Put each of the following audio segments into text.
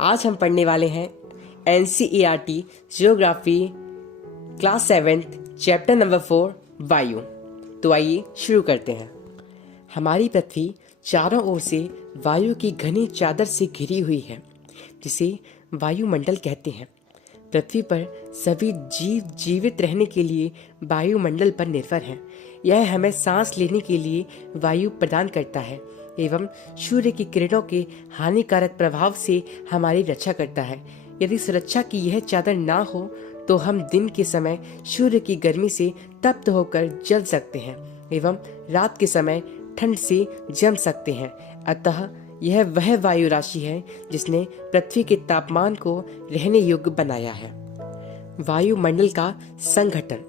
आज हम पढ़ने वाले हैं NCERT geography class 7 chapter number 4 वायु। तो आइए शुरू करते हैं। हमारी पृथ्वी चारों ओर से वायु की घनी चादर से घिरी हुई है, जिसे वायुमंडल कहते हैं। पृथ्वी पर सभी जीव जीवित रहने के लिए वायुमंडल पर निर्भर हैं। यह हमें सांस लेने के लिए वायु प्रदान करता है एवं सूर्य की किरणों के हानिकारक प्रभाव से हमारी रक्षा करता है। यदि सुरक्षा की यह चादर ना हो तो हम दिन के समय सूर्य की गर्मी से तप्त होकर जल सकते हैं एवं रात के समय ठंड से जम सकते हैं। अतः यह वह वायु राशि है जिसने पृथ्वी के तापमान को रहने योग्य बनाया है। वायुमंडल का संघटन।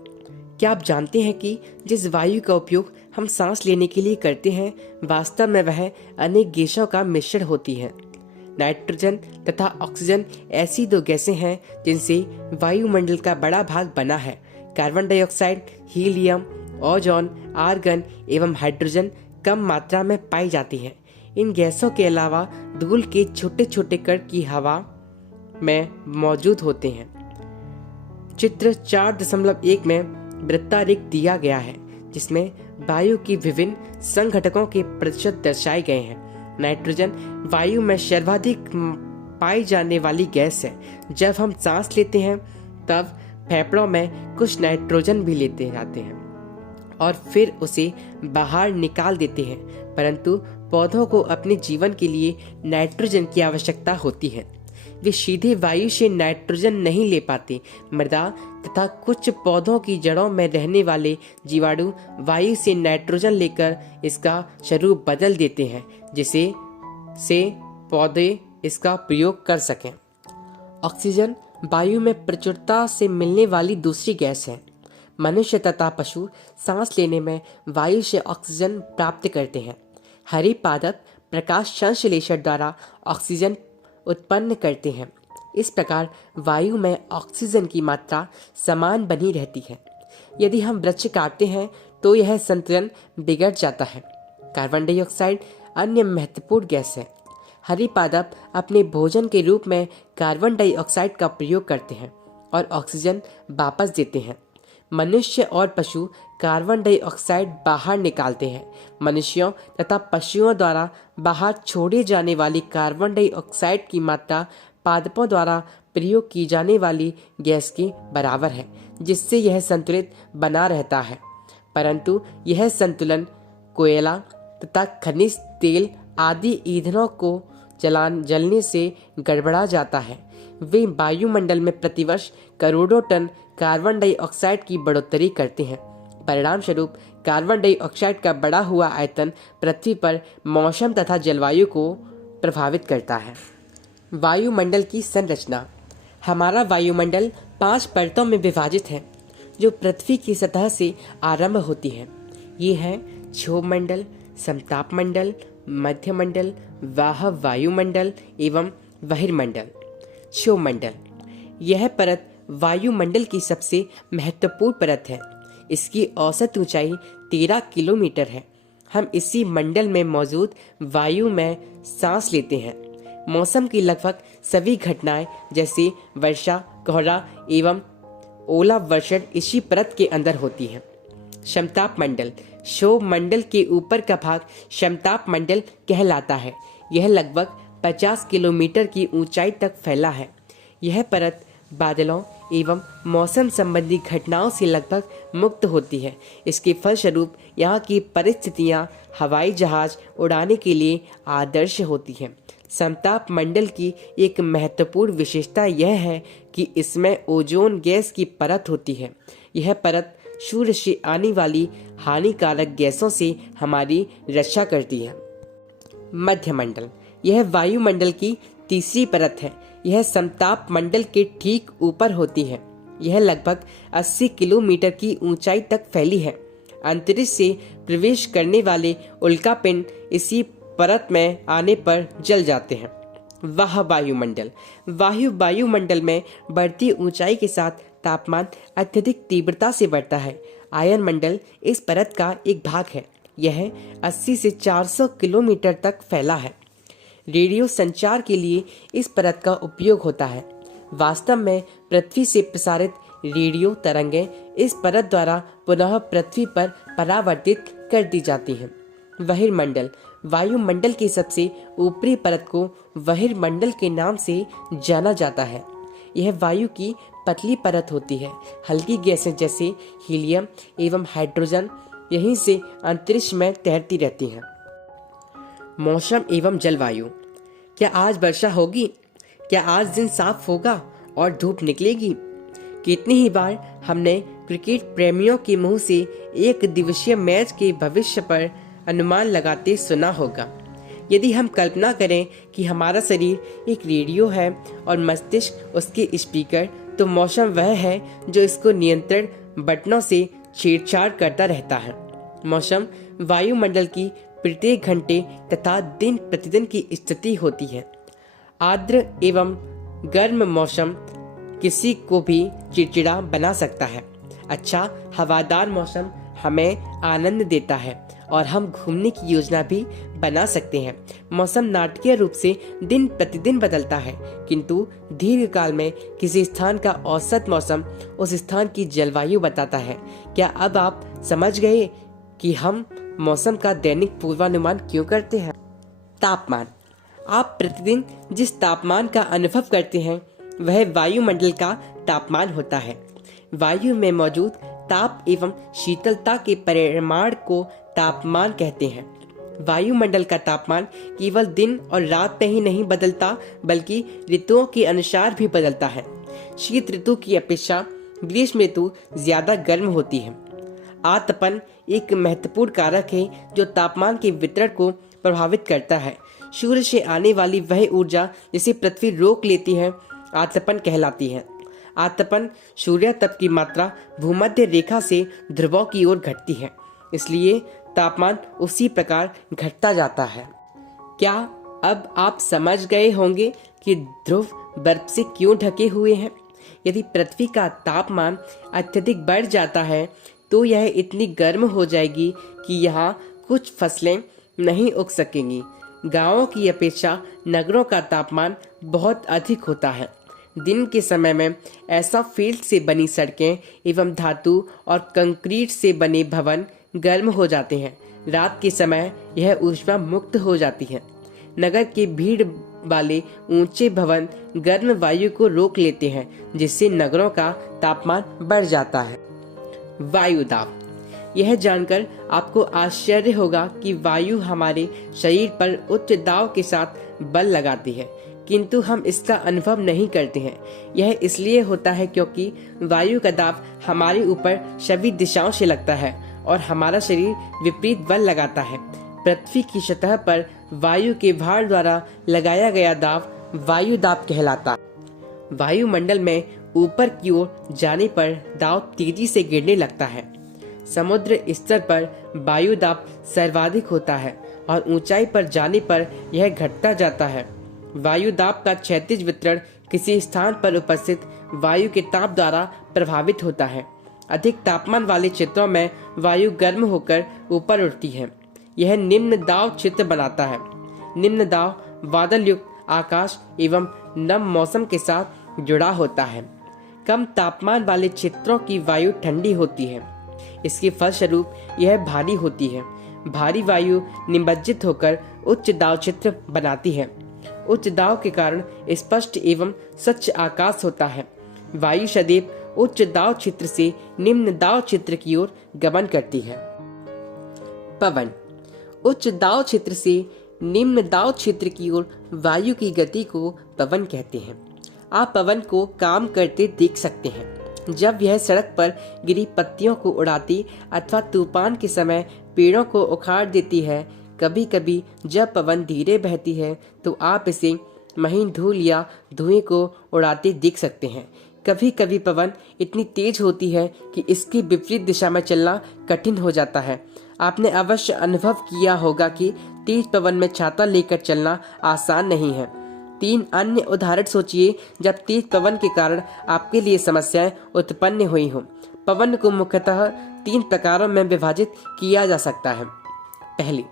क्या आप जानते हैं कि जिस वायु का उपयोग हम सांस लेने के लिए करते हैं, वास्तव में वह अनेक गैसों का मिश्रण होती है। नाइट्रोजन तथा ऑक्सीजन ऐसी दो गैसें हैं जिनसे वायुमंडल का बड़ा भाग बना है। Carbon dioxide, helium, ozone, argon एवं हाइड्रोजन कम मात्रा में पाई जाती हैं। इन गैसों के अलावा धूल के छोटे छोटे कण की हवा में मौजूद होते हैं। चित्र 4.1 में वृत्तारेख दिया गया है, जिसमें वायु की विभिन्न संघटकों के प्रतिशत दर्शाए गए हैं। नाइट्रोजन वायु में सर्वाधिक पाई जाने वाली गैस है। जब हम सांस लेते हैं तब फेफड़ों में कुछ नाइट्रोजन भी लेते जाते हैं और फिर उसे बाहर निकाल देते हैं, परंतु पौधों को अपने जीवन के लिए नाइट्रोजन की आवश्यकता होती है। वे सीधे वायु से नाइट्रोजन नहीं ले पाते। मृदा तथा कुछ पौधों की जड़ों में रहने वाले जीवाणु वायु से नाइट्रोजन लेकर इसका स्वरूप बदल देते हैं, जिससे पौधे इसका प्रयोग कर सकें। ऑक्सीजन वायु में प्रचुरता से मिलने वाली दूसरी गैस है। मनुष्य तथा पशु सांस लेने में वायु से ऑक्सीजन प्राप्त करते हैं। हरे पादप प्रकाश संश्लेषण द्वारा ऑक्सीजन उत्पन्न करते हैं। इस प्रकार वायु में ऑक्सीजन की मात्रा समान बनी रहती है। यदि हम वृक्ष काटते हैं तो यह संतुलन बिगड़ जाता है। कार्बन डाइऑक्साइड अन्य महत्वपूर्ण गैस है। हरे पादप अपने भोजन के रूप में कार्बन डाइऑक्साइड का प्रयोग करते हैं और ऑक्सीजन वापस देते हैं। मनुष्य और पशु कार्बन डाइऑक्साइड बाहर निकालते हैं। मनुष्यों तथा पशुओं द्वारा बाहर छोड़े जाने वाली कार्बन डाइऑक्साइड की मात्रा पादपों द्वारा प्रयोग की जाने वाली गैस के बराबर है, जिससे यह संतुलित बना रहता है। परंतु यह संतुलन कोयला तथा खनिज तेल आदि ईंधनों को जलने से गड़बड़ा जाता है। वे वायुमंडल में प्रतिवर्ष करोड़ों टन कार्बन डाइऑक्साइड की बढ़ोतरी करते हैं। परिणाम स्वरूप कार्बन डाइऑक्साइड का बढ़ा हुआ आयतन पृथ्वी पर मौसम तथा जलवायु को प्रभावित करता है। वायुमंडल की संरचना। हमारा वायुमंडल 5 परतों में विभाजित है, जो पृथ्वी की सतह से आरंभ होती है। ये हैं क्षोभमंडल, समतापमंडल, मध्यमंडल, वाहक वायुमंडल एवं बहिर्मंडल। क्षोभमंडल। यह परत वायुमंडल की सबसे महत्वपूर्ण परत है। इसकी औसत ऊंचाई 13 किलोमीटर है। हम इसी मंडल में मौजूद वायु में सांस लेते हैं। मौसम की लगभग सभी घटनाएं जैसे वर्षा, कोहरा एवं ओलावर्षण इसी परत के अंदर होती हैं। समताप मंडल। क्षोभ मंडल के ऊपर का भाग समताप मंडल कहलाता है। यह लगभग 50 किलोमीटर की ऊंचाई तक फैला है। यह परत बादलों एवं मौसम संबंधी घटनाओं से लगभग मुक्त होती है। इसके फलस्वरूप यहाँ की परिस्थितियाँ हवाई जहाज उड़ाने के लिए आदर्श होती हैं। समताप मंडल की एक महत्वपूर्ण विशेषता यह है कि इसमें ओजोन गैस की परत होती है। यह परत सूर्य से आने वाली हानिकारक गैसों से हमारी रक्षा करती है। मध्यमंडल। यह वायुमंडल की तीसरी परत है। यह समताप मंडल के ठीक ऊपर होती है। यह लगभग 80 किलोमीटर की ऊंचाई तक फैली है। अंतरिक्ष से प्रवेश करने वाले उल्कापिंड इसी परत में आने पर जल जाते हैं। वाह वायुमंडल। वायुमंडल में बढ़ती ऊंचाई के साथ तापमान अत्यधिक तीव्रता से बढ़ता है। आयन मंडल इस परत का एक भाग है। यह 80 से 400 किलोमीटर तक फैला है। रेडियो संचार के लिए इस परत का उपयोग होता है। वास्तव में पृथ्वी से प्रसारित रेडियो तरंगें इस परत द्वारा पुनः पृथ्वी पर परावर्तित कर दी जाती हैं। बहिर्मंडल वायुमंडल की सबसे ऊपरी परत को बहिर्मंडल के नाम से जाना जाता है। यह वायु की पतली परत होती है। हल्की गैसें जैसे हीलियम एवं हाइड्रोजन यहीं से अंतरिक्ष में तैरती रहती हैं। मौसम एवं जलवायु। क्या आज वर्षा होगी? क्या आज दिन साफ होगा और धूप निकलेगी? कितनी ही बार हमने क्रिकेट प्रेमियों के मुंह से एक दिवसीय मैच के भविष्य पर अनुमान लगाते सुना होगा। यदि हम कल्पना करें कि हमारा शरीर एक रेडियो है और मस्तिष्क उसके स्पीकर, तो मौसम वह है जो इसको नियंत्रण बटनों से छेड़छाड़ करता रहता है। मौसम वायुमंडल की प्रत्येक घंटे तथा दिन प्रतिदिन की स्थिति होती है। आर्द्र एवं गर्म मौसम किसी को भी चिड़चिड़ा बना सकता है। अच्छा हवादार मौसम हमें आनंद देता है और हम घूमने की योजना भी बना सकते हैं। मौसम नाटकीय रूप से दिन प्रतिदिन बदलता है, किंतु दीर्घकाल में किसी स्थान का औसत मौसम उस स्थान की जलवायु बताता है। क्या अब आप समझ गए कि हम मौसम का दैनिक पूर्वानुमान क्यों करते हैं? तापमान। आप प्रतिदिन जिस तापमान का अनुभव करते हैं वह वायुमंडल का तापमान होता है। वायु में मौजूद ताप एवं शीतलता के परिमाण को तापमान कहते हैं। वायुमंडल का तापमान केवल दिन और रात में ही नहीं बदलता, बल्कि ऋतुओं के अनुसार भी बदलता है। शीत ऋतु की अपेक्षा ग्रीष्म ऋतु ज्यादा गर्म होती है। आतपन एक महत्वपूर्ण कारक है जो तापमान के वितरण को प्रभावित करता है। सूर्य से आने वाली वह ऊर्जा जिसे पृथ्वी रोक लेती है आतपन कहलाती है। आतपन सूर्य तप की मात्रा भूमध्य रेखा से ध्रुवों की ओर घटती है, इसलिए तापमान उसी प्रकार घटता जाता है। क्या अब आप समझ गए होंगे कि ध्रुव बर्फ से क्यों ढके हुए हैं? यदि पृथ्वी का तापमान अत्यधिक बढ़ जाता है तो यह इतनी गर्म हो जाएगी कि यहाँ कुछ फसलें नहीं उग सकेंगी। गांवों की अपेक्षा नगरों का तापमान बहुत अधिक होता है। दिन के समय में ऐसा फील्ड से बनी सड़कें एवं धातु और कंक्रीट से बने भवन गर्म हो जाते हैं। रात के समय यह ऊष्मा मुक्त हो जाती है। नगर के भीड़ वाले ऊंचे भवन गर्म वायु को रोक लेते हैं, जिससे नगरों का तापमान बढ़ जाता है। वायु दाब। यह जानकर आपको आश्चर्य होगा कि वायु हमारे शरीर पर उच्च दाब के साथ बल लगाती है, किंतु हम इसका अनुभव नहीं करते हैं। यह इसलिए होता है क्योंकि वायु का दाब हमारे ऊपर सभी दिशाओं से लगता है और हमारा शरीर विपरीत बल लगाता है। पृथ्वी की सतह पर वायु के भार द्वारा लगाया गया दाब वायु दाब कहलाता है। वायुमंडल में ऊपर की ओर जाने पर दाब तेजी से गिरने लगता है। समुद्र स्तर पर वायु दाब सर्वाधिक होता है और ऊंचाई पर जाने पर यह घटता जाता है। वायु दाब का क्षैतिज वितरण किसी स्थान पर उपस्थित वायु के ताप द्वारा प्रभावित होता है। अधिक तापमान वाले क्षेत्रों में वायु गर्म होकर ऊपर उठती है। यह निम्न दाब क्षेत्र बनाता है। निम्न दाब बादल युक्त आकाश एवं नम मौसम के साथ जुड़ा होता है। कम तापमान वाले क्षेत्रों की वायु ठंडी होती है। इसके फलस्वरूप यह भारी होती है। भारी वायु निमज्जित होकर उच्च दाब क्षेत्र बनाती है। उच्च दाब के कारण स्पष्ट एवं स्वच्छ आकाश होता है। वायु सदैव उच्च दाब क्षेत्र से निम्न दाब क्षेत्र की ओर गमन करती है। पवन। उच्च दाब क्षेत्र से निम्न दाब क्षेत्र की ओर वायु की गति को पवन कहते हैं। आप पवन को काम करते देख सकते हैं। जब यह सड़क पर गिरी पत्तियों को उड़ाती अथवा तूफान के समय पेड़ों को उखाड़ देती है। कभी कभी जब पवन धीरे बहती है तो आप इसे महीन धूल या धुएं को उड़ाते देख सकते हैं। कभी कभी पवन इतनी तेज होती है कि इसकी विपरीत दिशा में चलना कठिन हो जाता है। आपने अवश्य अनुभव किया होगा कि तेज पवन में छाता लेकर चलना आसान नहीं है। 3 अन्य उदाहरण सोचिए जब तेज पवन के कारण आपके लिए समस्याएं उत्पन्न हुई हों। पवन को मुख्यतः 3 प्रकारों में विभाजित किया जा सकता है। पहली,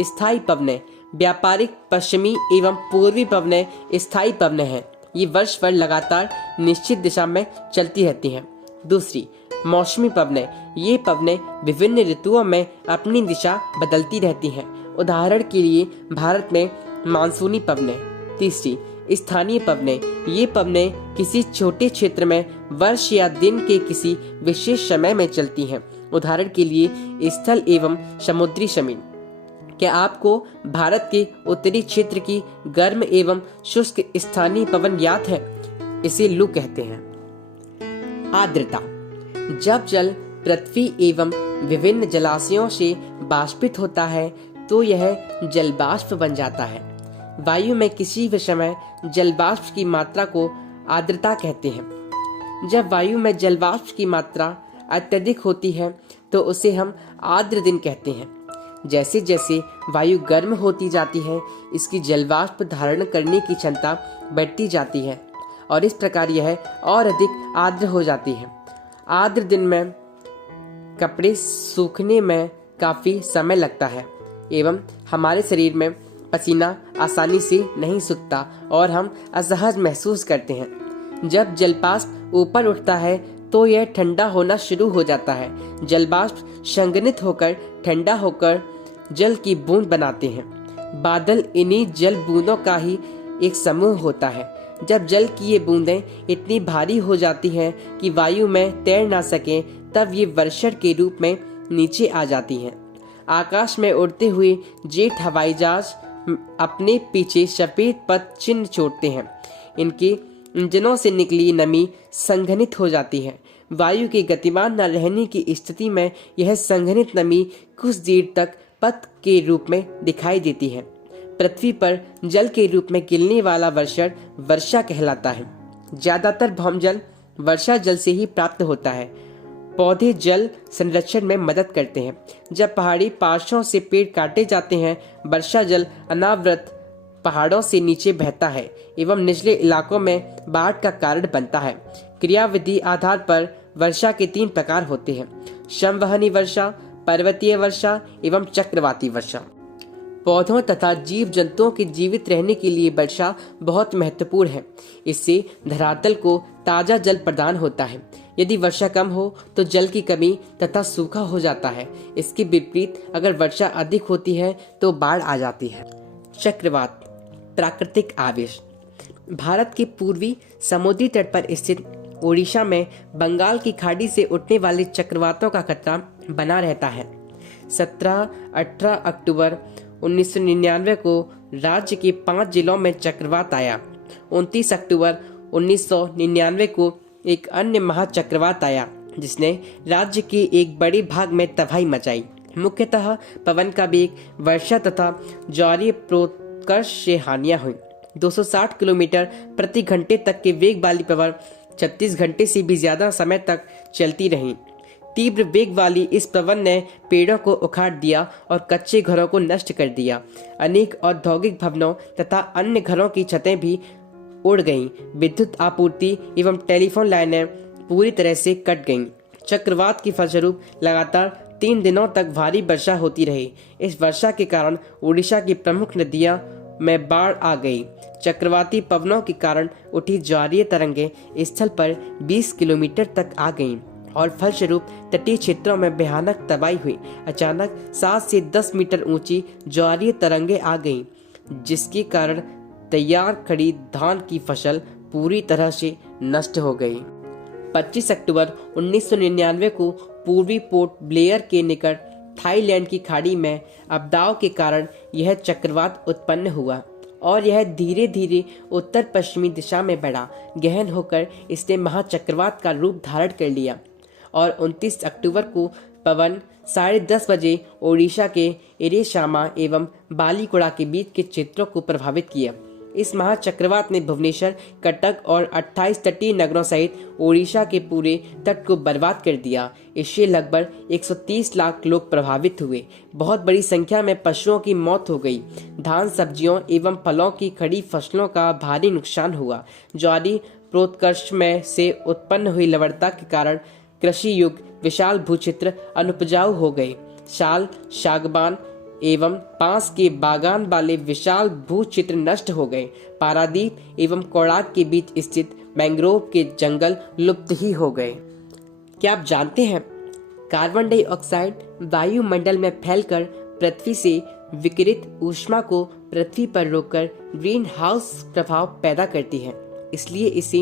स्थायी पवनें। व्यापारिक पश्चिमी एवं पूर्वी पवनें स्थायी पवनें हैं। ये वर्ष भर लगातार निश्चित दिशा में चलती रहती हैं। दूसरी, मौसमी पवनें। ये पवनें विभिन्न ऋतुओं में अपनी दिशा बदलती रहती हैं। उदाहरण के लिए भारत में मानसूनी पवनें। तीसरी, स्थानीय पवनें। ये पवनें किसी छोटे क्षेत्र में वर्ष या दिन के किसी विशेष समय में चलती हैं। उदाहरण के लिए स्थल एवं समुद्री जमीन। क्या आपको भारत के उत्तरी क्षेत्र की गर्म एवं शुष्क स्थानीय पवन याद है? इसे लू कहते हैं। आर्द्रता। जब जल पृथ्वी एवं विभिन्न जलाशयों से बाष्पित होता है तो यह जलवाष्प बन जाता है। वायु में किसी भी समय जलवाष्प की मात्रा को आर्द्रता कहते हैं। जब वायु में जलवाष्प की मात्रा अत्यधिक होती है तो उसे हम आर्द्र दिन कहते हैं। जैसे जैसे वायु गर्म होती जाती है, इसकी जलवाष्प धारण करने की क्षमता बढ़ती जाती है और इस प्रकार यह और अधिक आर्द्र हो जाती है। आर्द्र दिन में कपड़े सूखने में काफी समय लगता है एवं हमारे शरीर में पसीना आसानी से नहीं सूखता और हम असहज महसूस करते हैं। जब जलवाष्प ऊपर उठता है तो यह ठंडा होना शुरू हो जाता है। जलवाष्प संघनित होकर ठंडा होकर जल की बूंद बनाते हैं। बादल इन्हीं जल बूंदों का ही एक समूह होता है। जब जल की ये बूंदें इतनी भारी हो जाती हैं कि वायु में तैर ना सकें, तब ये वर्षण के रूप में नीचे आ जाती हैं। आकाश में उड़ते हुए जेट हवाई जहाज अपने पीछे सफेद पथ चिन्ह छोड़ते हैं। इनके इंजनों से निकली नमी संघनित हो जाती है। वायु के गतिमान न रहने की स्थिति में यह संघनित नमी कुछ देर तक पथ के रूप में दिखाई देती है। पृथ्वी पर जल के रूप में गिरने वाला वर्षण वर्षा कहलाता है। ज्यादातर भौमजल वर्षा जल से ही प्राप्त होता है। पौधे जल संरक्षण में मदद करते हैं। जब पहाड़ी पार्श्वों से पेड़ काटे जाते हैं, वर्षा जल अनावृत पहाड़ों से नीचे बहता है एवं निचले इलाकों में बाढ़ का कारण बनता है। क्रियाविधि आधार पर वर्षा के 3 प्रकार होते हैं: संवहनी वर्षा, पर्वतीय वर्षा एवं चक्रवाती वर्षा। पौधों तथा जीव जंतुओं के जीवित रहने के लिए वर्षा बहुत महत्वपूर्ण है। इससे धरातल को ताजा जल प्रदान होता है। यदि वर्षा कम हो तो जल की कमी तथा सूखा हो जाता है। इसके विपरीत अगर वर्षा अधिक होती है तो बाढ़ आ जाती है। चक्रवात, प्राकृतिक आवेश। भारत के पूर्वी समुद्री तट पर स्थित ओडिशा में बंगाल की खाड़ी से उठने वाले चक्रवातों का खतरा बना रहता है। 17-18 अक्टूबर 1999 को राज्य के 5 जिलों में चक्रवात आया। 29 अक्टूबर 1999 को एक अन्य महाचक्रवात आया जिसने राज्य के एक बड़े भाग में तबाही मचाई। मुख्यतः पवन का वेग, वर्षा तथा ज्वारीय प्रोत्कर्ष से हानियां हुई। 260 किलोमीटर प्रति घंटे तक के वेग वाली पवन 36 घंटे से भी ज्यादा समय तक चलती रही। तीव्र वेग वाली इस पवन ने पेड़ों को उखाड़ दिया और कच्चे घरों को नष्ट कर दिया। अनेक औद्योगिक भवनों तथा अन्य घरों की छतें भी उड़ गईं। विद्युत आपूर्ति एवं टेलीफोन लाइनें पूरी तरह से कट गईं। चक्रवात के फलस्वरूप लगातार 3 दिनों तक भारी वर्षा होती रही। इस वर्षा के कारण ओडिशा की प्रमुख नदियां में बाढ़ आ गई। चक्रवाती पवनों के कारण उठी ज्वारीय तरंगें स्थल पर 20 किलोमीटर तक आ गईं और फलस्वरूप तटीय क्षेत्रों में भयानक तबाही हुई। अचानक 7 से 10 मीटर ऊंची ज्वारीय तरंगें आ गईं, जिसके कारण तैयार खड़ी धान की फसल पूरी तरह से नष्ट हो गई। 25 अक्टूबर 1999 को पूर्वी पोर्ट ब्लेयर के निकट थाईलैंड की खाड़ी में आपदाओं के कारण यह चक्रवात उत्पन्न हुआ और यह धीरे धीरे उत्तर पश्चिमी दिशा में बढ़ा। गहन होकर इसने महाचक्रवात का रूप धारण कर लिया और 29 अक्टूबर को पवन 10:30 बजे ओडिशा के इरेशामा एवं बालीकुड़ा के बीच के क्षेत्रों को प्रभावित किया। इस महाचक्रवात ने भुवनेश्वर, कटक और 28 तटीय नगरों सहित ओडिशा के पूरे तट को बर्बाद कर दिया। इससे लगभग 130 लाख लोग प्रभावित हुए। बहुत बड़ी संख्या में पशुओं की मौत हो गई। धान, सब्जियों एवं फलों की खड़ी फसलों का भारी नुकसान हुआ। ज्वारीय प्रोत्कर्ष में से उत्पन्न हुई लवणता के कारण कृषि युग विशाल भूक्षेत्र अनुपजाऊ हो गए। साल, सागवान एवं पास के बागान वाले विशाल भूक्षेत्र नष्ट हो गए। पारादीप एवं कोणार्क के बीच स्थित मैंग्रोव के जंगल लुप्त ही हो गए। क्या आप जानते हैं कार्बन डाइऑक्साइड वायुमंडल में फैलकर पृथ्वी से विकिरित ऊष्मा को पृथ्वी पर रोककर ग्रीन हाउस प्रभाव पैदा करती है, इसलिए इसे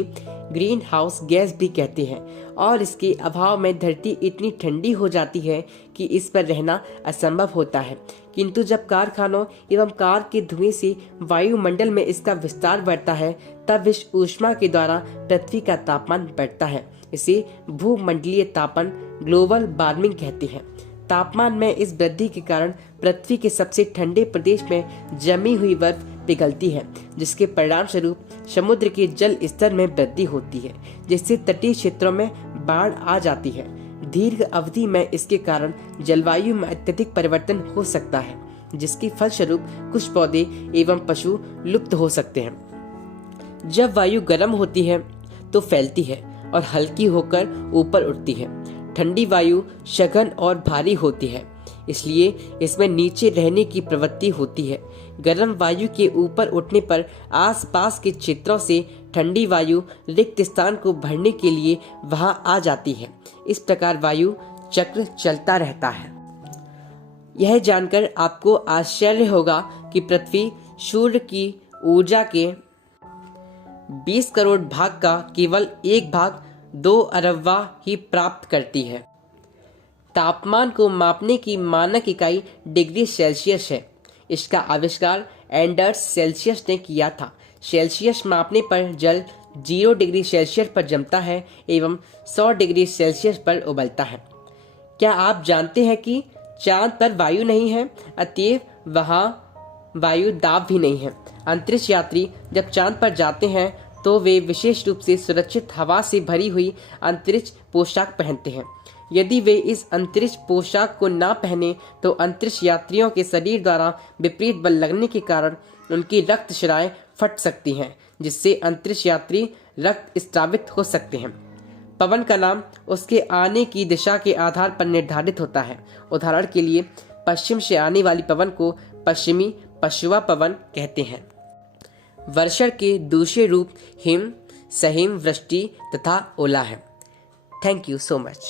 ग्रीन हाउस गैस भी कहते हैं। और इसके अभाव में धरती इतनी ठंडी हो जाती है कि इस पर रहना असंभव होता है। किंतु जब कारखानों एवं कार के धुएं से वायुमंडल में इसका विस्तार बढ़ता है, तब इस ऊष्मा के द्वारा पृथ्वी का तापमान बढ़ता है। इसे भूमंडलीय तापन ग्लोबल वार्मिंग कहते हैं। तापमान में इस वृद्धि के कारण पृथ्वी के सबसे ठंडे प्रदेश में जमी हुई बर्फ पिघलती है, जिसके परिणाम स्वरूप समुद्र के जल स्तर में वृद्धि होती है, जिससे तटीय क्षेत्रों में बाढ़ आ जाती है। दीर्घ अवधि में इसके कारण जलवायु में अत्यधिक परिवर्तन हो सकता है, जिसके फलस्वरूप कुछ पौधे एवं पशु लुप्त हो सकते हैं। जब वायु गर्म होती है तो फैलती है और हल्की होकर ऊपर उठती है। ठंडी वायु सघन और भारी होती है, इसलिए इसमें नीचे रहने की प्रवृत्ति होती है। गर्म वायु के ऊपर उठने पर आसपास के क्षेत्रों से ठंडी वायु रिक्त स्थान को भरने के लिए वहां आ जाती है। इस प्रकार वायु चक्र चलता रहता है। यह जानकर आपको आश्चर्य होगा कि पृथ्वी सूर्य की ऊर्जा के 20 करोड़ भाग का केवल 1 भाग 2 अरबवां ही प्राप्त करती है। तापमान को मापने की मानक इकाई डिग्री सेल्सियस है। इसका आविष्कार एंडर्स सेल्सियस ने किया था। सेल्सियस मापने पर जल 0 डिग्री सेल्सियस पर जमता है एवं 100 डिग्री सेल्सियस पर उबलता है। क्या आप जानते हैं कि चांद पर वायु नहीं है, अतएव वहां वायु दाब भी नहीं है। अंतरिक्ष यात्री जब चांद पर जाते हैं तो वे विशेष रूप से सुरक्षित हवा से भरी हुई अंतरिक्ष पोशाक पहनते हैं। यदि वे इस अंतरिक्ष पोशाक को ना पहने तो अंतरिक्ष यात्रियों के शरीर द्वारा विपरीत बल लगने के कारण उनकी रक्त शिराएं फट सकती हैं, जिससे अंतरिक्ष यात्री रक्त स्रावित हो सकते हैं। पवन का नाम उसके आने की दिशा के आधार पर निर्धारित होता है। उदाहरण के लिए पश्चिम से आने वाली पवन को पश्चिमी पछुआ पवन कहते हैं। वर्षा के दूसरे रूप हिम, सहिम, वृष्टि तथा ओला है। Thank you so much.